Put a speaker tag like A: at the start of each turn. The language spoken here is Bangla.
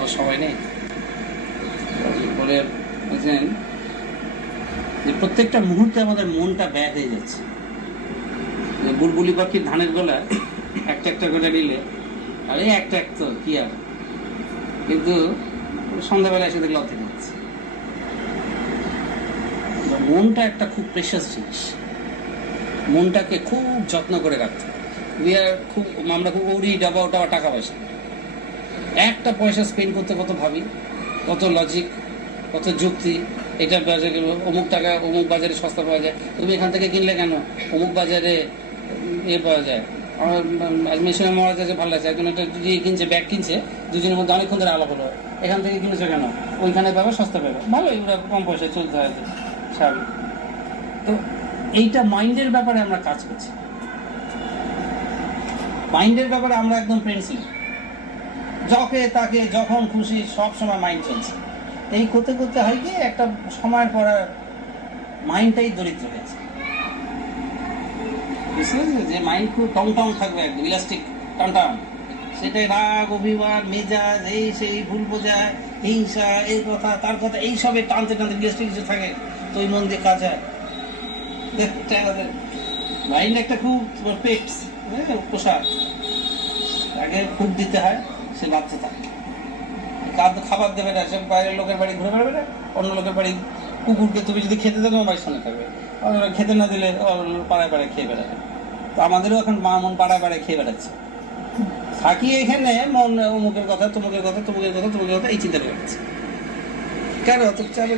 A: করার সময় নেই। বলে বলছেন যে প্রত্যেকটা মুহূর্তে আমাদের মনটা ব্যাদ হয়ে যাচ্ছে। যে বুলবুলি পাখি ধানের গলা একটা একটা করে নিলে, আরে একটা এক তো, কি আর? কিন্তু সন্ধ্যাবেলা এসে দেখলে অর্ধেক মনটা একটা খুব প্রেশাস জিনিস। মনটাকে খুব যত্ন করে রাখতে উই আর খুব, আমরা খুব ওরি ডাবা ওটা টাকা পয়সা। একটা পয়সা স্পেন্ড করতে কত ভাবি? কত লজিক কত যুক্তি? এটা বাজারে অমুক টাকা, অমুক বাজারে সস্তা পাওয়া যায়। তুমি এখান থেকে কিনলে কেন? অমুক বাজারে এ পাওয়া যায়। আমার মেশিনে মহারাজ আছে, ভালো লাগছে একজন একটা যে কিনছে ব্যাগ কিনছে, দুজনের মধ্যে অনেকক্ষণ ধরে আলাপ হলো। এখান থেকে কিনেছো কেন? ওইখানে পাবে, সস্তা পাবে? ভালো এগুলো কম পয়সায় চলতে হয়। স্বাভাবিক। তো এইটা মাইন্ডের ব্যাপারে আমরা কাজ করছি। মাইন্ডের ব্যাপারে আমরা একদম প্রিন্সিপ যকে তাকে যখন খুশি সব সময় মাইন্ড চলছে। এই করতে করতে হয় কি, একটা সময়ের পর মাইন্ডটাই দরিদ্র হয়েছে যে মাইন্ড খুব টং টং থাকবে একদম ইলাস্টিক টন সেটাই রাগ, অভিমান, মেজাজ, এই সেই ভুল বোঝায় হিংসা, এই কথা, তার কথা, এই সবে টানতে টানতে ইলাস্টিক কিছু থাকে, তো ওই মন দিয়ে কাজ হয়। মাইন্ড একটা খুব পেট হ্যাঁ পোশাক তাকে খুব দিতে হয়। সে বাধ্য থাকে কাদ খাবার দেবে না, সে বাইরের লোকের বাড়ি ঘুরে বেড়াবে না? অন্য লোকের বাড়ি কুকুরকে তুমি যদি খেতে দেবে বাড়ির সামনে থাকবে। আর খেতে না দিলে পাড়ায় পাড়ায় খেয়ে বেড়াবে। তো আমাদেরও এখন মা মন পাড়ায় পাড়ায় খেয়ে বেড়াচ্ছে। থাকি এখানে, মন অমুকের কথা, তমুকের কথা তমুকের কথা তমুকের কথা, এই চিন্তা করে বেড়াচ্ছে কেন? তো চালো